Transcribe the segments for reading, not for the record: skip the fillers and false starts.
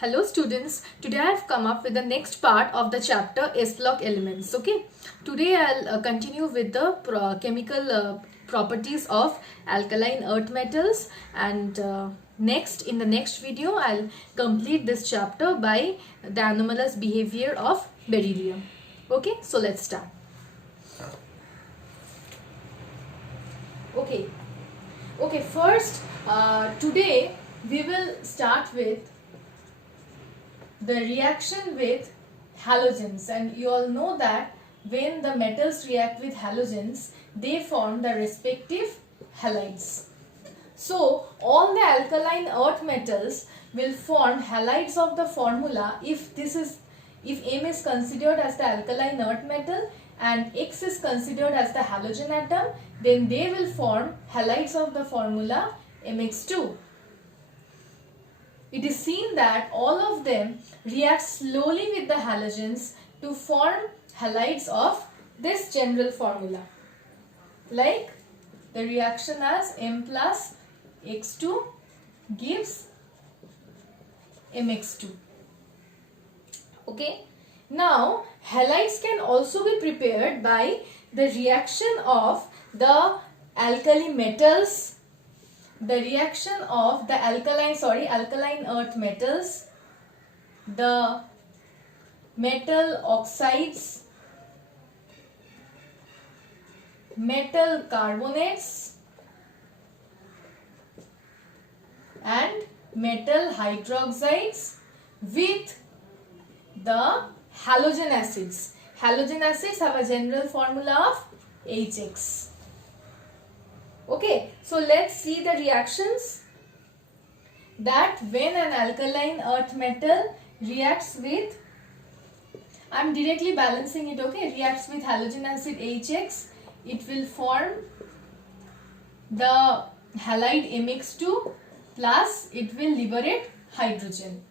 Hello students, today I have come up with the next part of the chapter S-block elements. Okay, today I'll continue with the chemical properties of alkaline earth metals, and next in the next video I'll complete this chapter by the anomalous behavior of beryllium. Okay, so let's start. Okay, first today we will start with the reaction with halogens, and you all know that when the metals react with halogens they form the respective halides. So all the alkaline earth metals will form halides of the formula if M is considered as the alkaline earth metal and X is considered as the halogen atom, then they will form halides of the formula Mx2. It is seen that all of them react slowly with the halogens to form halides of this general formula, like the reaction as M plus X2 gives Mx2. Okay. Now, halides can also be prepared by the reaction of the alkali metals, the reaction of the alkaline earth metals, the metal oxides, metal carbonates and metal hydroxides with the halogen acids. Halogen acids have a general formula of HX. Okay, so let's see the reactions that when an alkaline earth metal reacts with, I'm directly balancing it, okay, reacts with halogen acid HX, it will form the halide Mx2 plus it will liberate hydrogen.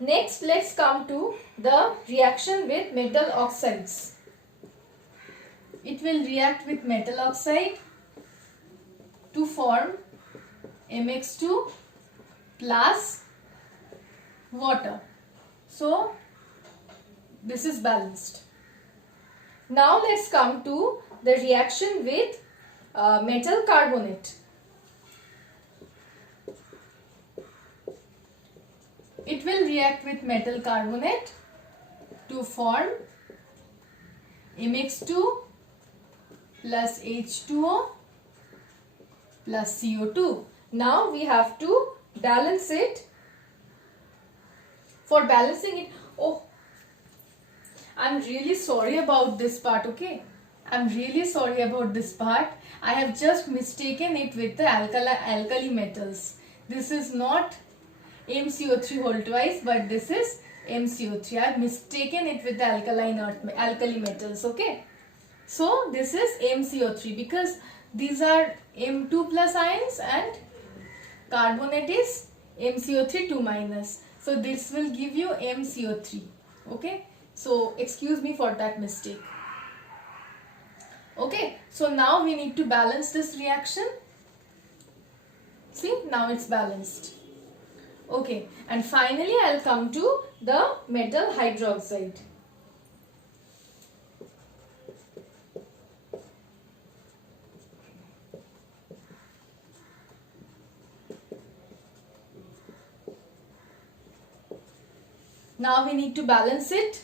Next, let's come to the reaction with metal oxides. It will react with metal oxide to form Mx2 plus water. So, this is balanced. Now, let's come to the reaction with metal carbonate. It will react with metal carbonate to form Mx2 plus H2O plus CO2. Now we have to balance it. For balancing it, I'm really sorry about this part, okay? I'm really sorry about this part. I have just mistaken it with the alkali metals. This is not MCO3 whole twice, but this is MCO3. I have mistaken it with the alkali metals, okay? So this is MCO3 because these are M2 plus ions and carbonate is MCO3 2 minus. So this will give you MCO3, okay? So excuse me for that mistake. Okay, so now we need to balance this reaction. See, now it's balanced. Okay, and finally I'll come to the metal hydroxide. Now we need to balance it.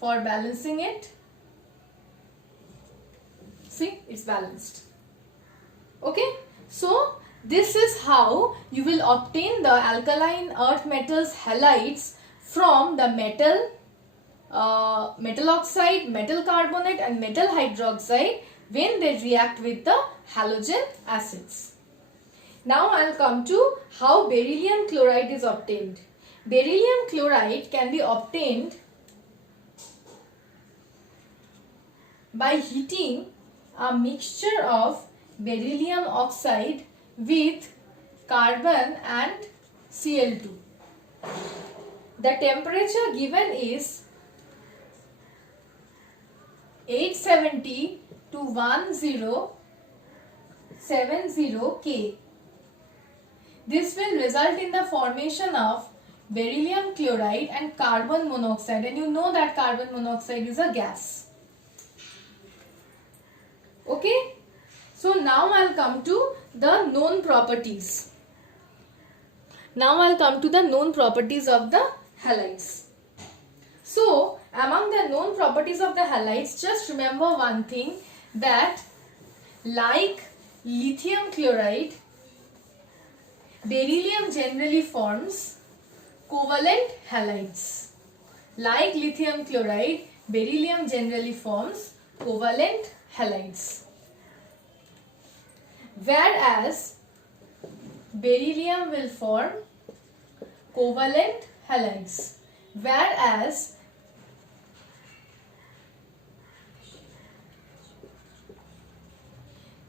For balancing it, see, it's balanced. Okay, so this is how you will obtain the alkaline earth metals halides from the metal oxide, metal carbonate and metal hydroxide when they react with the halogen acids. Now I'll come to how beryllium chloride is obtained. Beryllium chloride can be obtained by heating a mixture of beryllium oxide with carbon and Cl2. The temperature given is 870 to 1070 K. This will result in the formation of beryllium chloride and carbon monoxide, and you know that carbon monoxide is a gas. Okay, so now I'll come to the known properties. Now I'll come to the known properties of the halides. So among the known properties of the halides, just remember one thing, that like lithium chloride, beryllium generally forms covalent halides. Like lithium chloride, beryllium generally forms covalent halides. Whereas beryllium will form covalent halides. Whereas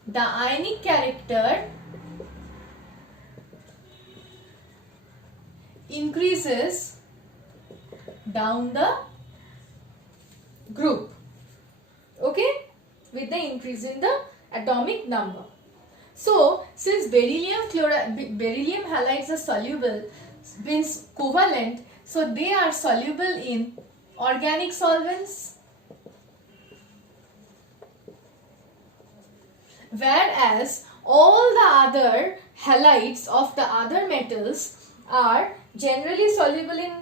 the ionic character increases down the group, okay, with the increase in the atomic number. So since beryllium halides are soluble, means covalent, so they are soluble in organic solvents, whereas all the other halides of the other metals are generally soluble in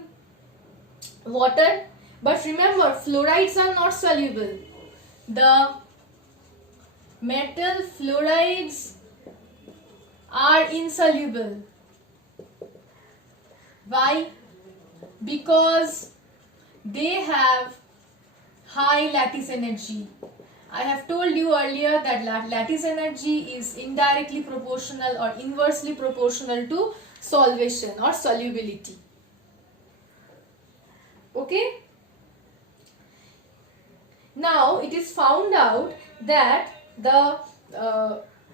water. But remember, fluorides are not soluble. The metal fluorides are insoluble. Why? Because they have high lattice energy. I have told you earlier that lattice energy is indirectly proportional or inversely proportional to solvation or solubility. Okay? Now it is found out that the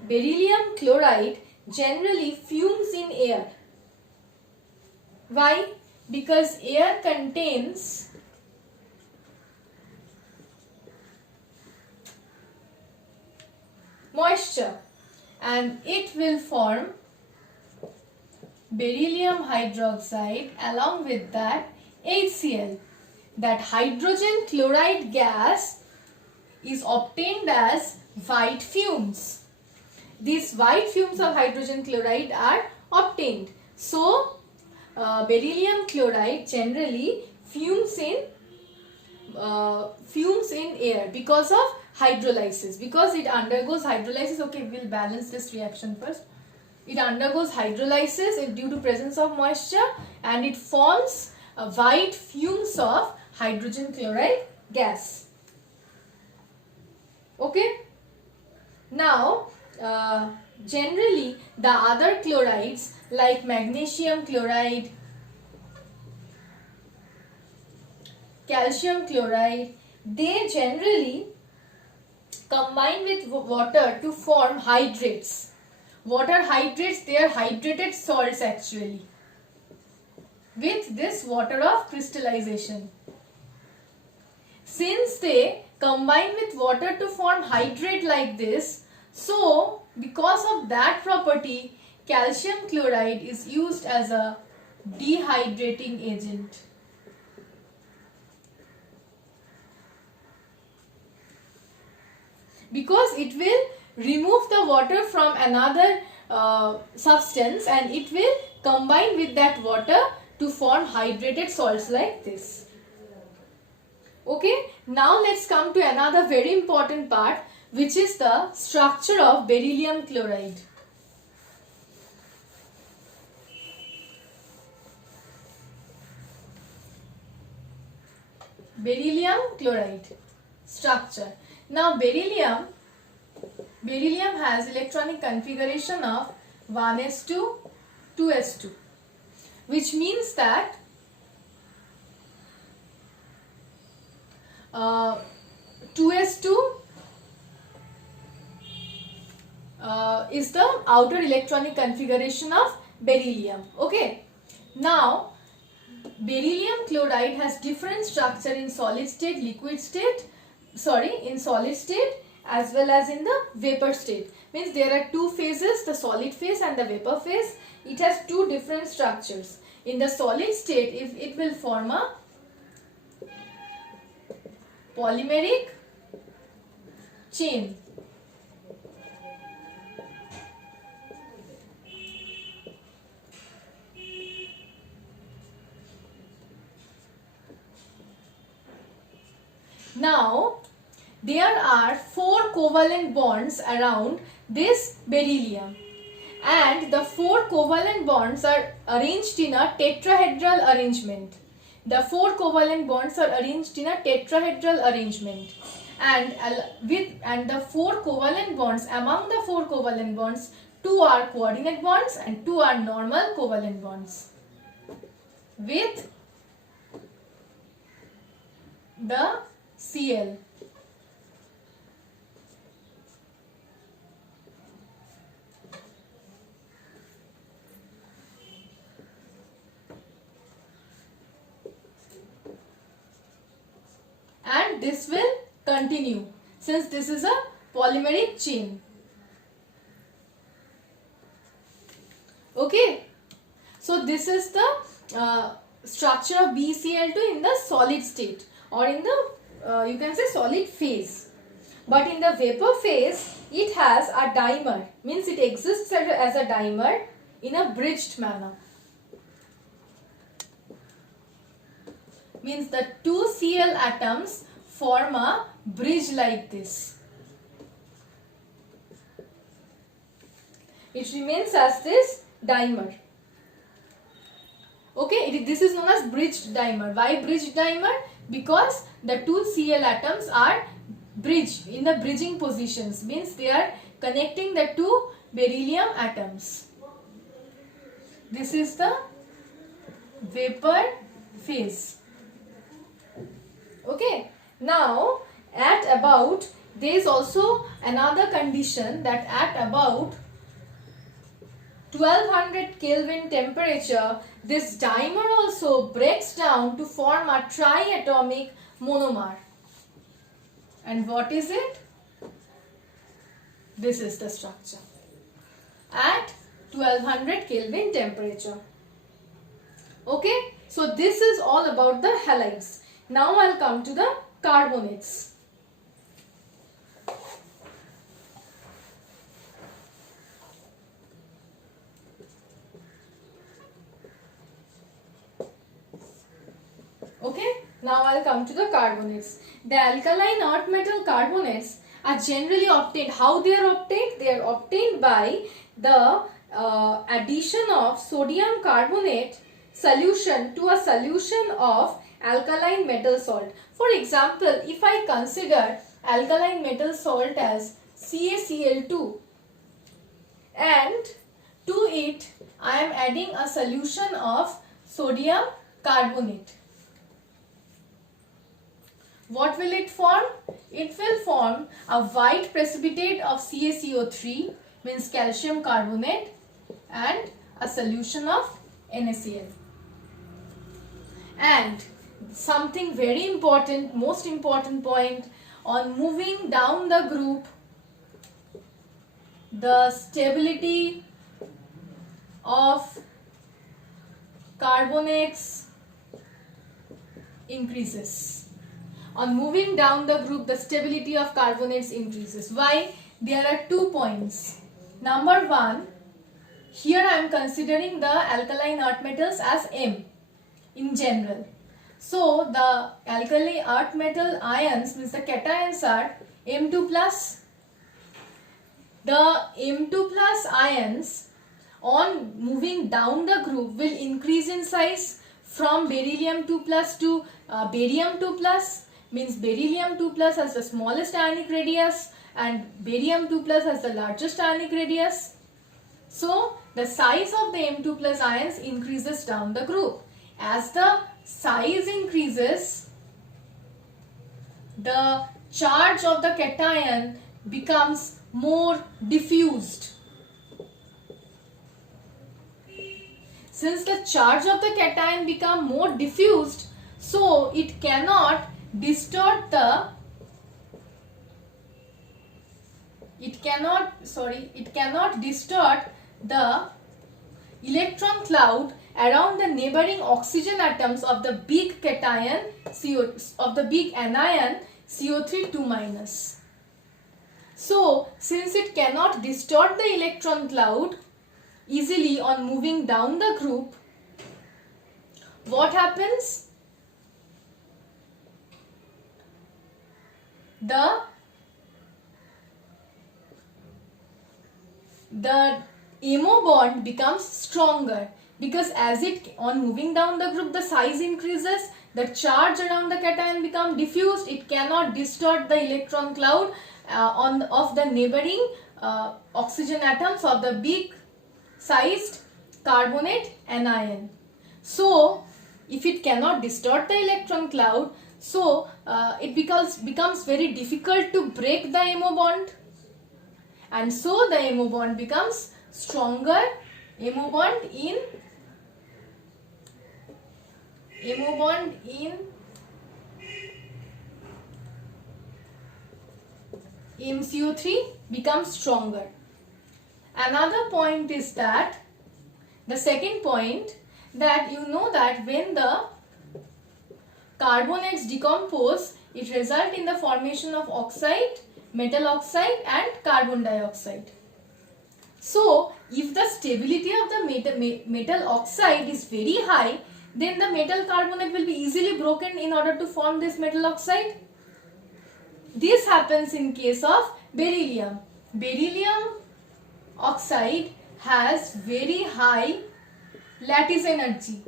beryllium chloride generally fumes in air. Why? Because air contains moisture and it will form beryllium hydroxide, along with that HCl. That hydrogen chloride gas is obtained as white fumes. These white fumes of hydrogen chloride are obtained. So beryllium chloride generally fumes in air because of hydrolysis, because it undergoes hydrolysis. Okay, we'll balance this reaction first. It undergoes hydrolysis due to presence of moisture, and it forms white fumes of hydrogen chloride gas. Okay. Now generally the other chlorides like magnesium chloride, calcium chloride, they generally combine with water to form hydrates. Water hydrates, they are hydrated salts actually, with this water of crystallization. Since they combine with water to form hydrate like this, so because of that property, calcium chloride is used as a dehydrating agent. Because it will remove the water from another substance and it will combine with that water to form hydrated salts like this. Okay, now let's come to another very important part, which is the structure of beryllium chloride. Beryllium chloride structure. Now beryllium has electronic configuration of 1s2, 2s2, which means that 2s2 is the outer electronic configuration of beryllium. Okay. Now beryllium chloride has different structure in solid state, in solid state as well as in the vapor state. Means there are two phases, the solid phase and the vapor phase. It has two different structures. In the solid state, if it will form a polymeric chain. Now, there are 4 covalent bonds around this beryllium, and the 4 covalent bonds are arranged in a tetrahedral arrangement. The 4 covalent bonds are arranged in a tetrahedral arrangement, and the 4 covalent bonds, among the 4 covalent bonds, 2 are coordinate bonds and 2 are normal covalent bonds with the Cl. And this will continue since this is a polymeric chain. Okay, so this is the structure of BeCl2 in the solid state, or in the you can say solid phase. But in the vapor phase, it has a dimer, means it exists as a dimer in a bridged manner. Means the 2 Cl atoms form a bridge like this. It remains as this dimer. Okay, this is known as bridged dimer. Why bridged dimer? Because the 2 Cl atoms are bridged in the bridging positions, means they are connecting the 2 beryllium atoms. This is the vapor phase. Okay, now at about, there is also another condition that at about 1200 Kelvin temperature, this dimer also breaks down to form a triatomic monomer. And what is it? This is the structure at 1200 Kelvin temperature. Okay, so this is all about the halides. Now I'll come to the carbonates. Okay, now I'll come to the carbonates. The alkaline earth metal carbonates are generally obtained. How they are obtained? They are obtained by the addition of sodium carbonate solution to a solution of alkaline metal salt. For example, if I consider alkaline metal salt as CaCl2, and to it I am adding a solution of sodium carbonate, what will it form? It will form a white precipitate of CaCO3, means calcium carbonate, and a solution of NaCl. And something very important, most important point, on moving down the group, the stability of carbonates increases. On moving down the group, the stability of carbonates increases. Why? There are 2 points. Number 1, here I am considering the alkaline earth metals as M in general. So the alkali earth metal ions, means the cations, are M2 plus. The M2 plus ions on moving down the group will increase in size from beryllium 2 plus to barium 2 plus, means beryllium 2 plus has the smallest ionic radius and barium 2 plus has the largest ionic radius. So the size of the M2 plus ions increases down the group. As the size increases, the charge of the cation becomes more diffused. Since the charge of the cation become more diffused, so it cannot distort the it cannot distort the electron cloud around the neighboring oxygen atoms of the big cation anion CO3 2-. So, since it cannot distort the electron cloud easily on moving down the group, what happens? The MO bond becomes stronger, because as it on moving down the group the size increases, the charge around the cation become diffused, it cannot distort the electron cloud of the neighboring oxygen atoms of the big sized carbonate anion. So if it cannot distort the electron cloud, so it becomes very difficult to break the MO bond, and so the MO bond becomes stronger. MO bond in MCO3 becomes stronger. Another point is that, the second point, that you know that when the carbonates decompose, it results in the formation of oxide, metal oxide and carbon dioxide. So, if the stability of the metal oxide is very high, then the metal carbonate will be easily broken in order to form this metal oxide. This happens in case of beryllium. Beryllium oxide has very high lattice energy.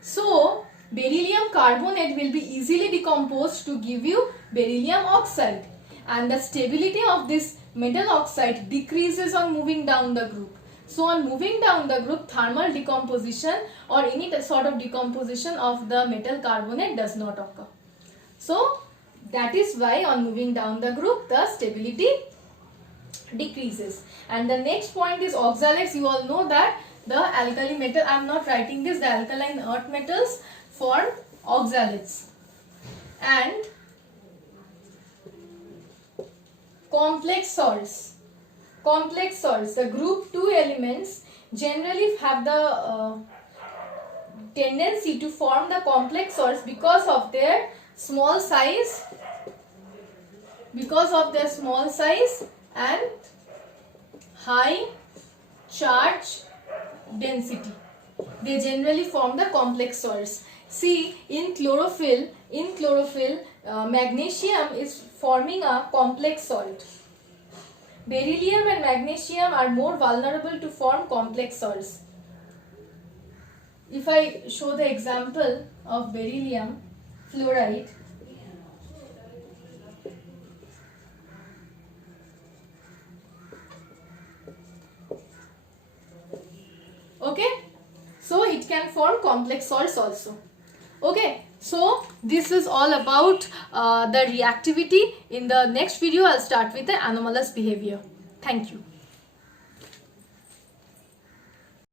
So, beryllium carbonate will be easily decomposed to give you beryllium oxide, and the stability of this metal oxide decreases on moving down the group. So on moving down the group, thermal decomposition or any sort of decomposition of the metal carbonate does not occur. So that is why on moving down the group, the stability decreases. And the next point is oxalates. You all know that the alkali metal, I am not writing this, the alkaline earth metals form oxalates. And complex salts. Complex salts, the group 2 elements generally have the tendency to form the complex salts because of their small size, and high charge density. They generally form the complex salts. See, in chlorophyll, magnesium is forming a complex salt. Beryllium and magnesium are more vulnerable to form complex salts. If I show the example of beryllium fluoride, okay, so it can form complex salts also. Okay, so this is all about the reactivity. In the next video, I'll start with the anomalous behavior. Thank you.